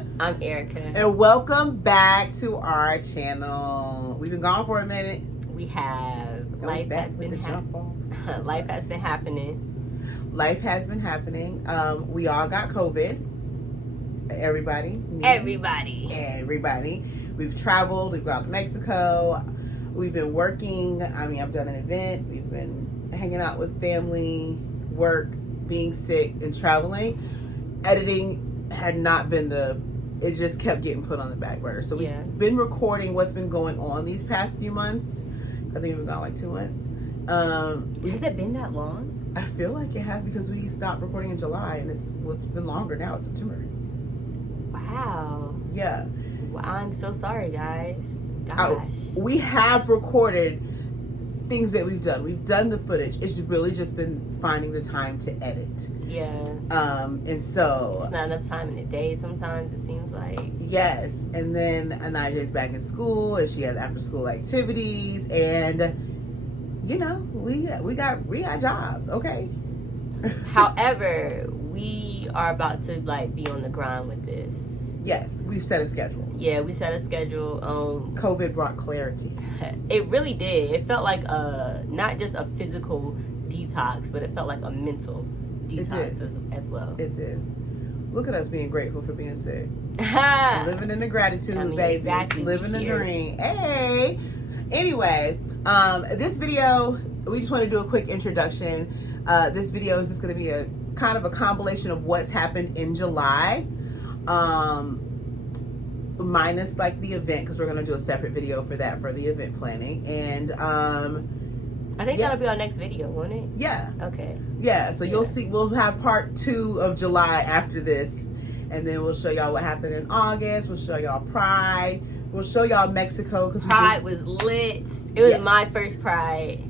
Tina. I'm Erica. And welcome back to our channel. We've been gone for a minute. We have. Life has been happening. Life has been happening. Life has been happening. We all got COVID. Everybody. We've traveled. We've gone to Mexico. We've been working. I've done an event. We've been hanging out with family, work, being sick, and traveling. Editing had not been it just kept getting put on the back burner. So we've been recording what's been going on these past few months. I think we've been gone like 2 months. Has it been that long? I feel like it has, because we stopped recording in July, and it's been longer now. It's September. Wow. Yeah. Well, I'm so sorry, guys. Gosh. We have recorded things that we've done. We've done the footage. It's really just been finding the time to edit. Yeah. And so it's not enough time in the day sometimes, it seems like. Yes. And then Anaja's back in school, and she has after school activities, and we got jobs, okay? However, we are about to be on the grind with this. Yes, we've set a schedule. Yeah, we set a schedule. COVID brought clarity. It really did. It felt like not just a physical detox, but it felt like a mental detox as well. It did. Look at us being grateful for being sick. Living in the gratitude, baby. Exactly. Living the dream. Hey. Anyway, this video, we just want to do a quick introduction. This video is just going to be a kind of a compilation of what's happened in July. Minus the event, because we're going to do a separate video for that, for the event planning. And I think that'll be our next video, won't it? Yeah. Okay. Yeah, so you'll see, we'll have part 2 of July after this, and then we'll show y'all what happened in August. We'll show y'all Pride. We'll show y'all Mexico, because Pride was lit. It was my first Pride.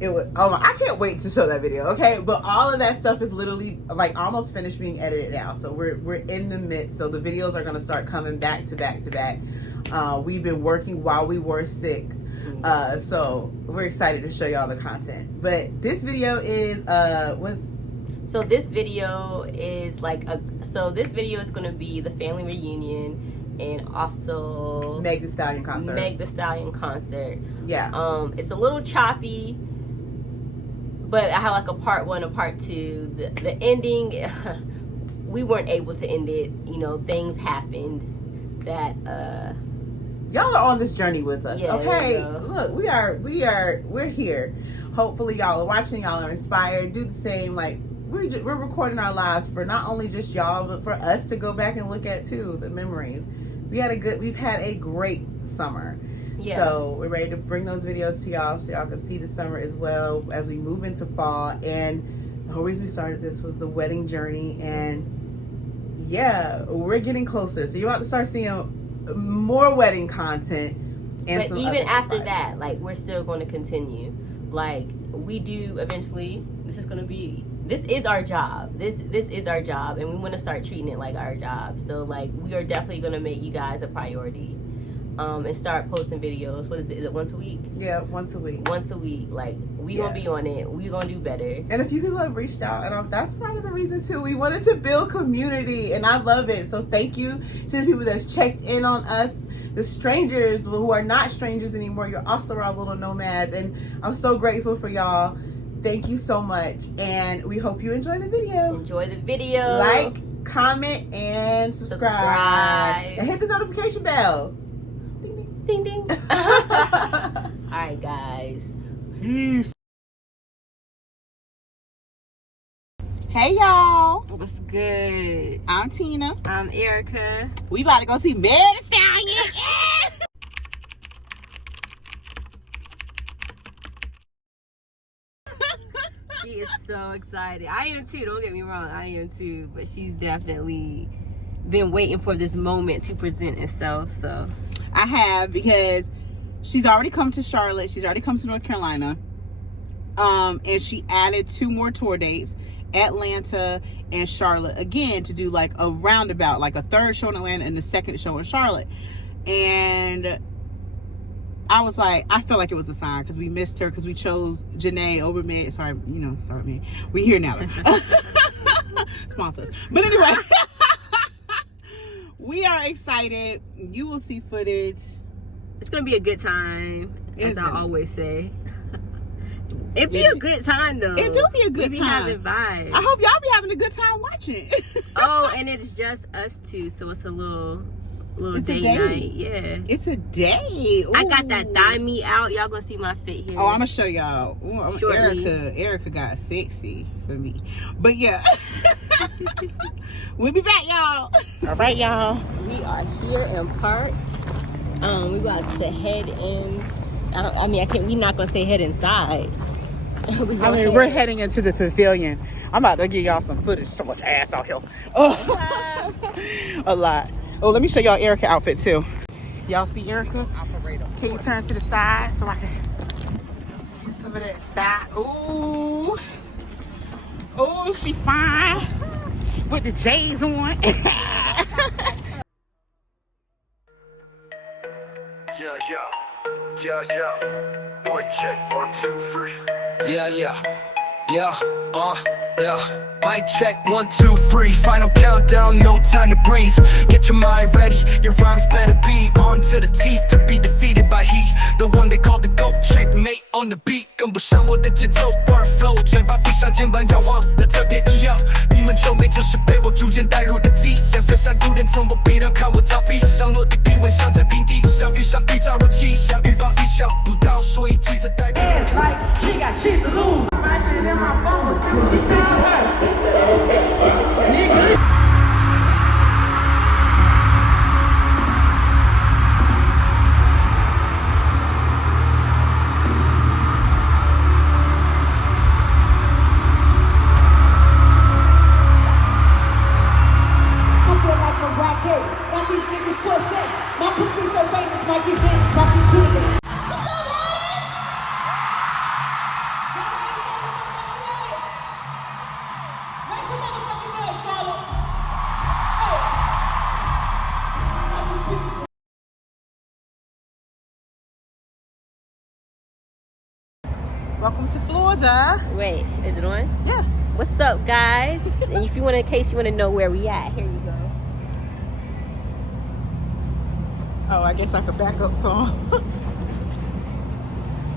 It was, I can't wait to show that video, okay? But all of that stuff is literally almost finished being edited now. So we're in the midst. So the videos are gonna start coming back to back to back. We've been working while we were sick. So we're excited to show y'all the content. But this video is So this video is this video is gonna be the family reunion, and also Meg the Stallion concert. Yeah. It's a little choppy, but I have a part 1 and part 2. The ending, we weren't able to end it. Things happened that y'all are on this journey with us. Yeah, okay. Look, we're here. Hopefully y'all are watching, y'all are inspired. Do the same. We're recording our lives for not only just y'all, but for us to go back and look at too, the memories. We've had a great summer. Yeah. So we're ready to bring those videos to y'all, so y'all can see the summer as well as we move into fall. And the whole reason we started this was the wedding journey, and yeah, we're getting closer. So you're about to start seeing more wedding content. And but even after that, we're still going to continue. We do eventually. This is our job. This is our job, and we want to start treating it like our job. So we are definitely going to make you guys a priority. And start posting videos. What is it? Is it once a week? Yeah, once a week. Once a week. We gonna be on it. We gonna do better. And a few people have reached out, and that's part of the reason too. We wanted to build community, and I love it. So thank you to the people that's checked in on us, the strangers who are not strangers anymore. You're also our little nomads, and I'm so grateful for y'all. Thank you so much, and we hope you enjoy the video. Enjoy the video. Like, comment, and subscribe. And hit the notification bell. Ding ding. All right, guys. Peace. Hey y'all. What's good? I'm Tina. I'm Erica. We about to go see Meg the Stallion. She is so excited. I am too. Don't get me wrong. I am too. But she's definitely been waiting for this moment to present itself. So I have, because she's already come to Charlotte. She's already come to North Carolina. And she added 2 more tour dates, Atlanta and Charlotte, again, to do a roundabout, a 3rd show in Atlanta and the 2nd show in Charlotte. And I was like, I felt like it was a sign, because we missed her, because we chose Janae over Meg. Sorry, man. We here now. Sponsors. But anyway. excited. You will see footage. It's gonna be a good time, as I always say. It'd be a good time though. It do be a good time. Having vibes. I hope y'all be having a good time watching. Oh, and it's just us two, so it's a little date night. Yeah. It's a day. Ooh. I got that thigh meat out. Y'all gonna see my fit here. Oh, I'm gonna show y'all. Ooh, Erica got sexy for me. But yeah. We'll be back, y'all. All right, y'all. We are here in park. We about to head in. We're not gonna say head inside. We're heading into the pavilion. I'm about to give y'all some footage. So much ass out here. Oh, a lot. Oh, let me show y'all Erica's outfit too. Y'all see Erica? Can you turn to the side so I can see some of that thigh? Ooh. Oh, she fine. With the J's on. Yeah. Boy, check 1, 2, 3. Yeah. Mic check 1, 2, 3. Final countdown, no time to breathe. Get your mind ready, your rhymes better be on to the teeth. To be defeated by he, the one they call the GOAT. Checkmate on the beat， 跟不上我的节奏 ，word flow， 嘴巴闭上，肩膀摇晃的特别一样。你们皱眉，这是被我逐渐带入的迹象。隔山突然从不必让看我逃避，上落地平稳，像在平地上，遇上预兆如气象，预报意想不到，所以记着带。It's like she got shit to lose. My shit in my phone. Welcome to Florida. Wait, is it on? Yeah. What's up, guys? And if you want, in case you want to know where we at, here you go. Oh, I guess I could back up some.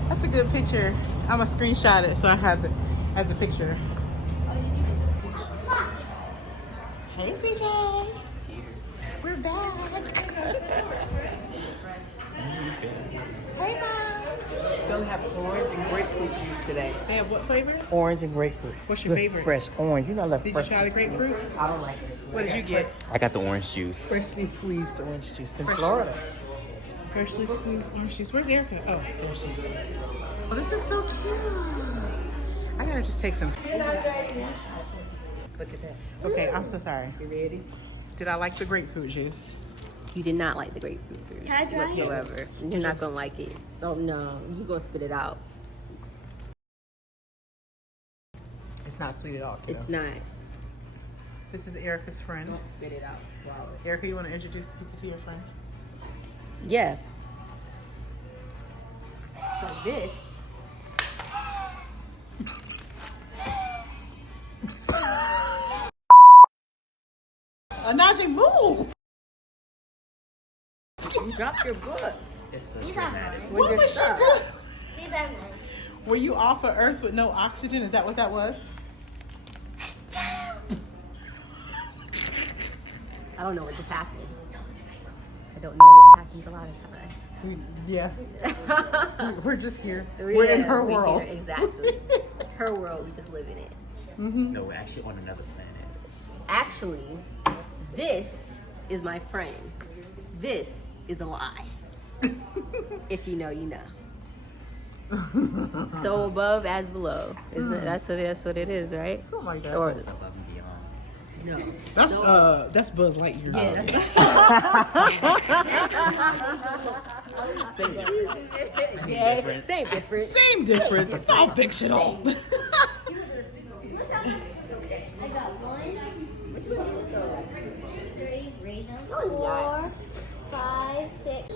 That's a good picture. I'm gonna screenshot it so I have it as a picture. Hey, CJ. Cheers. We're back. Hey, Mom. They have orange and grapefruit juice today. They have what flavors? Orange and grapefruit. What's your favorite? Fresh orange. You know, love Did fresh. you try the grapefruit? I don't like it. What did you get? I got the orange juice. Freshly squeezed orange juice in Freshly- Florida. Freshly squeezed orange juice. Where's Erica? Oh, there she is. Oh, this is so cute. I gotta just take some. Look at that. Okay, I'm so sorry. You ready? Did I like the grapefruit juice? You did not like the grapefruit juice whatsoever. You're not gonna like it. Oh no, you gonna spit it out. It's not sweet at all. Kiddo. It's not. This is Erica's friend. Don't spit it out. Swallow it. Erica, you want to introduce the people to your friend? Yeah. So this. Najee, move! You dropped your books. It's so These are dramatic. mine. What was she doing? These are mine. Were you off of Earth with no oxygen? Is that what that was? I don't know what just happened. I don't know what happens a lot of times. Yeah. We're just here. We're in her world. Here, exactly. It's her world. We just live in it. No, we're actually on another planet. Actually, this is my friend. This is a lie. If you know, you know. So above as below. That's what it is, right? Something like that. Or It's above and beyond. no. That's Buzz Lightyear. Yeah, that's same difference. Same difference. It's all fictional. I got 1, 2, 3, 4, 5, 6.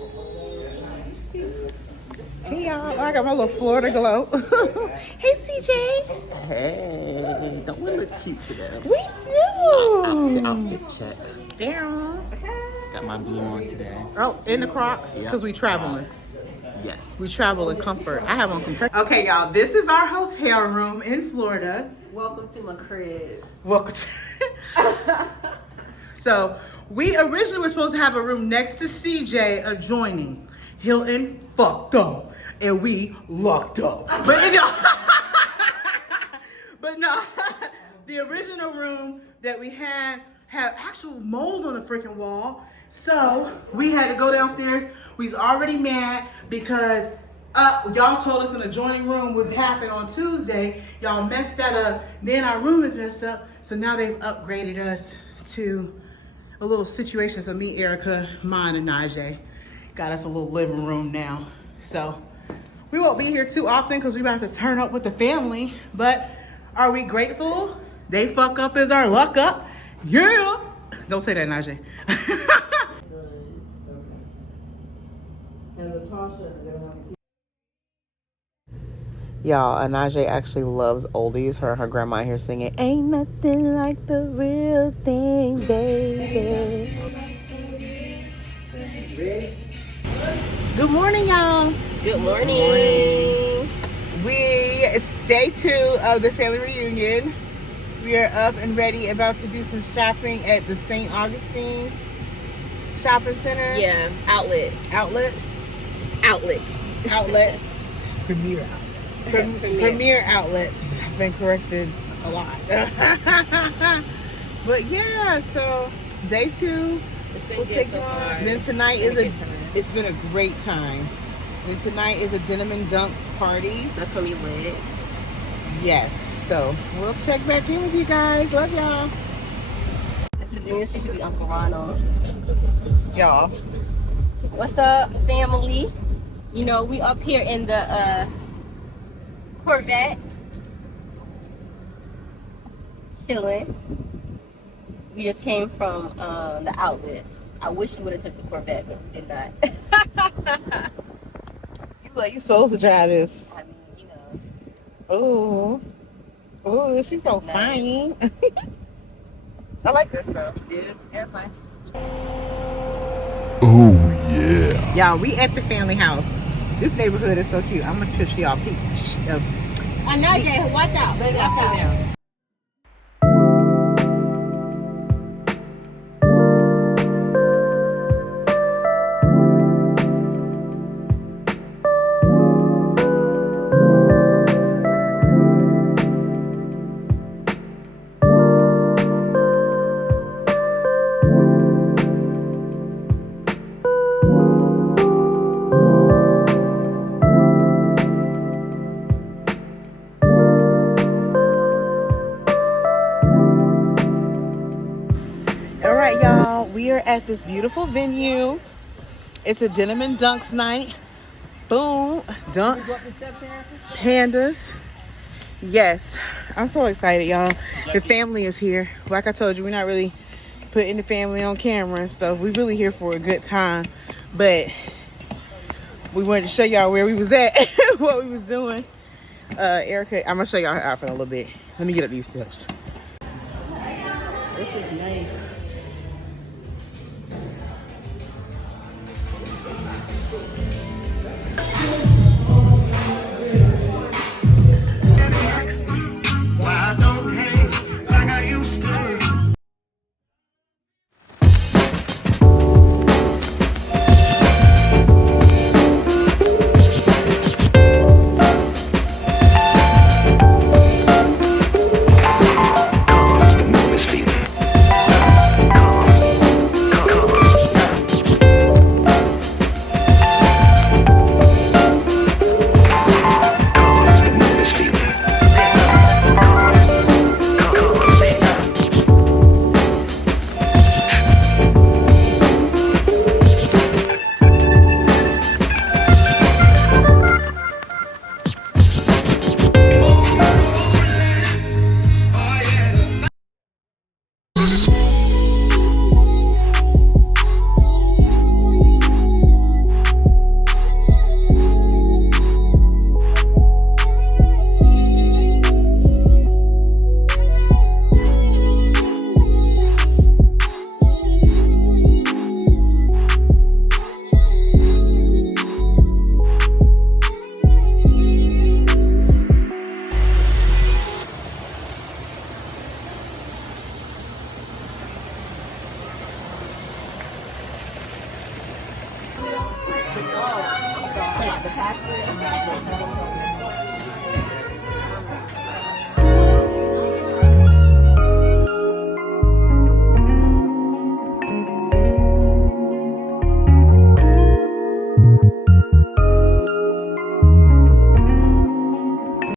Hey y'all, I got my little Florida glow. Hey CJ. Hey, don't we look cute together? We do. Outfit check. Down. Got my blue on today. Oh, in the Crocs, Yeah. because we traveling. Yes. We travel in comfort. I have on comfort. Okay, y'all, this is our hotel room in Florida. Welcome to my crib. Welcome to So, we originally were supposed to have a room next to CJ adjoining. Hilton fucked up, and we locked up. But you know, but no, the original room that we had actual mold on the freaking wall. So we had to go downstairs. We was already mad because y'all told us an adjoining room would happen on Tuesday. Y'all messed that up. Then our room is messed up. So now they've upgraded us to a little situation. So me, Erica, Mon, and Najee got us a little living room now. So we won't be here too often because we're about to turn up with the family. But are we grateful? They fuck up is our luck up. Yeah. Don't say that, Najee. Y'all, Anaje actually loves oldies. Her and her grandma here singing, "Ain't nothing like the real thing, baby." Good morning, y'all. Good morning. It's day 2 of the family reunion. We are up and ready, about to do some shopping at the St. Augustine Shopping Center. Yeah, outlets. Premier outlets. I've been corrected a lot. But yeah, so day 2. It's been We'll good take so you on. far. Then tonight it's been a great time. Then tonight is a Denim and Dunks party. That's gonna be lit. Yes. So we'll check back in with you guys. Love y'all. This is to be Uncle Ronald. Y'all. What's up, family? You know, we up here in the Corvette. Chilling. We just came from the outlets. I wish we would have took the Corvette, but we did not. You supposed to try this. I mean, you know. Ooh, she's so fine. I like this though. You do? Yeah, it's nice. Oh yeah. Y'all, we at the family house. This neighborhood is so cute. I'm gonna push y'all. Najee, watch out. Watch out. We are at this beautiful venue. It's a Denim and Dunks night. Boom, Dunks, pandas. Yes, I'm so excited, y'all. The family is here. Like I told you, we're not really putting the family on camera and stuff. We really here for a good time, but we wanted to show y'all where we was at, what we was doing. Erica, I'm gonna show y'all her outfit in a little bit. Let me get up these steps. This is nice. Why I don't hang like I used to? That's